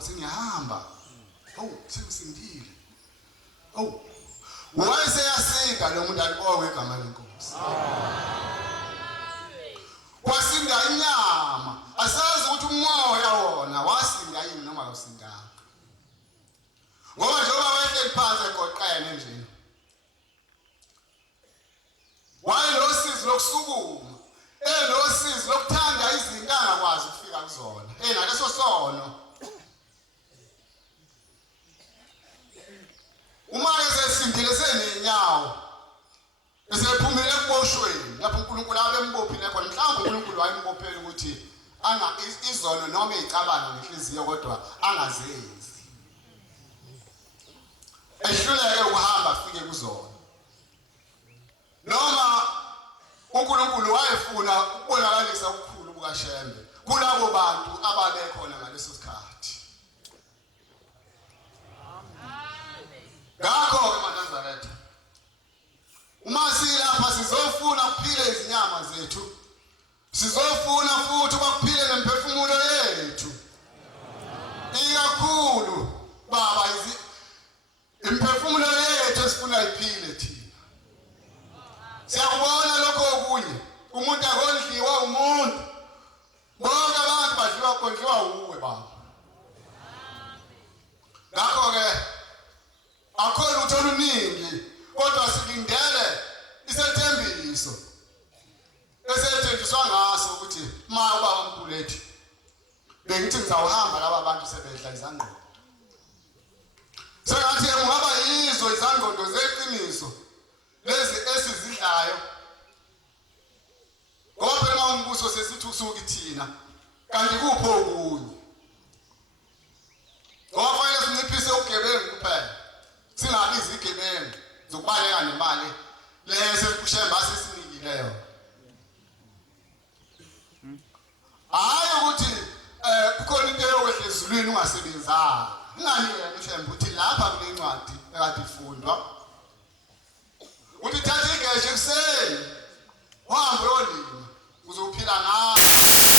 hawu sengiyahamba hawu sekusindile hawu wayeseyasinda lo muntu alibonge igama lenkosi kwasinda inyama asazi ukuthi umoya wona wasinda yini noma awusindanga ngoba njengoba wayehleli phansi egoqene nje wayelosizi lokusukuma elosizi lokuthanda izinto angakwazi ukufika kuzona naleso sono uma esesindile senenyawo esephumile ekuboshweni lapho uNkulunkulu abembophile khona mhlawumbe uNkulunkulu wayembophela ukuthi izono noma izicabanga ngenhliziyo kodwa angazenzi ehluleke ukuhamba afike kuzona noma uNkulunkulu wayefuna ukubonakalisa ukukhulu bukaShembe kulabo bantu ababekhona ngaleso sikhathi ngakho-ke maNazaretha uma silapha sizofuna ukuphila izinyama zethu sizofuna futhi ukuphila nemphefumulo yethu ikakhulu baba imphefumulo yethu esifuna iphile thina siyakubona lokho okunye umuntu akondliwa umuntu bonke abantu badliwa kondliwa uwe baba ngakho-ke akho lutho oluningi kodwa silindele isethembiso esethenjiswa ngaso ukuthi ma ubaba omkhulu ethi bengithi ngizawuhamba laba bantu sebedla izangqondo sengathi kungaba yizo izangqondo zeqiniso lezi esizidlayo ngoba phela umbuso sesithi usuke thina kanti kupho okunye ngoba fanele sinciphise ubugebengu kuphela singabizi igebengu zokubaleka nemali lese kuShembe asesinikileyo hayi ukuthi kukhona into yokwehla ezulwini ungasebenzanga unganike uShembe ukuthi lapha kule ncwadi ekade ifundwa uthi thatha igeshe kuseni uhambe uyolima uzophila ngayo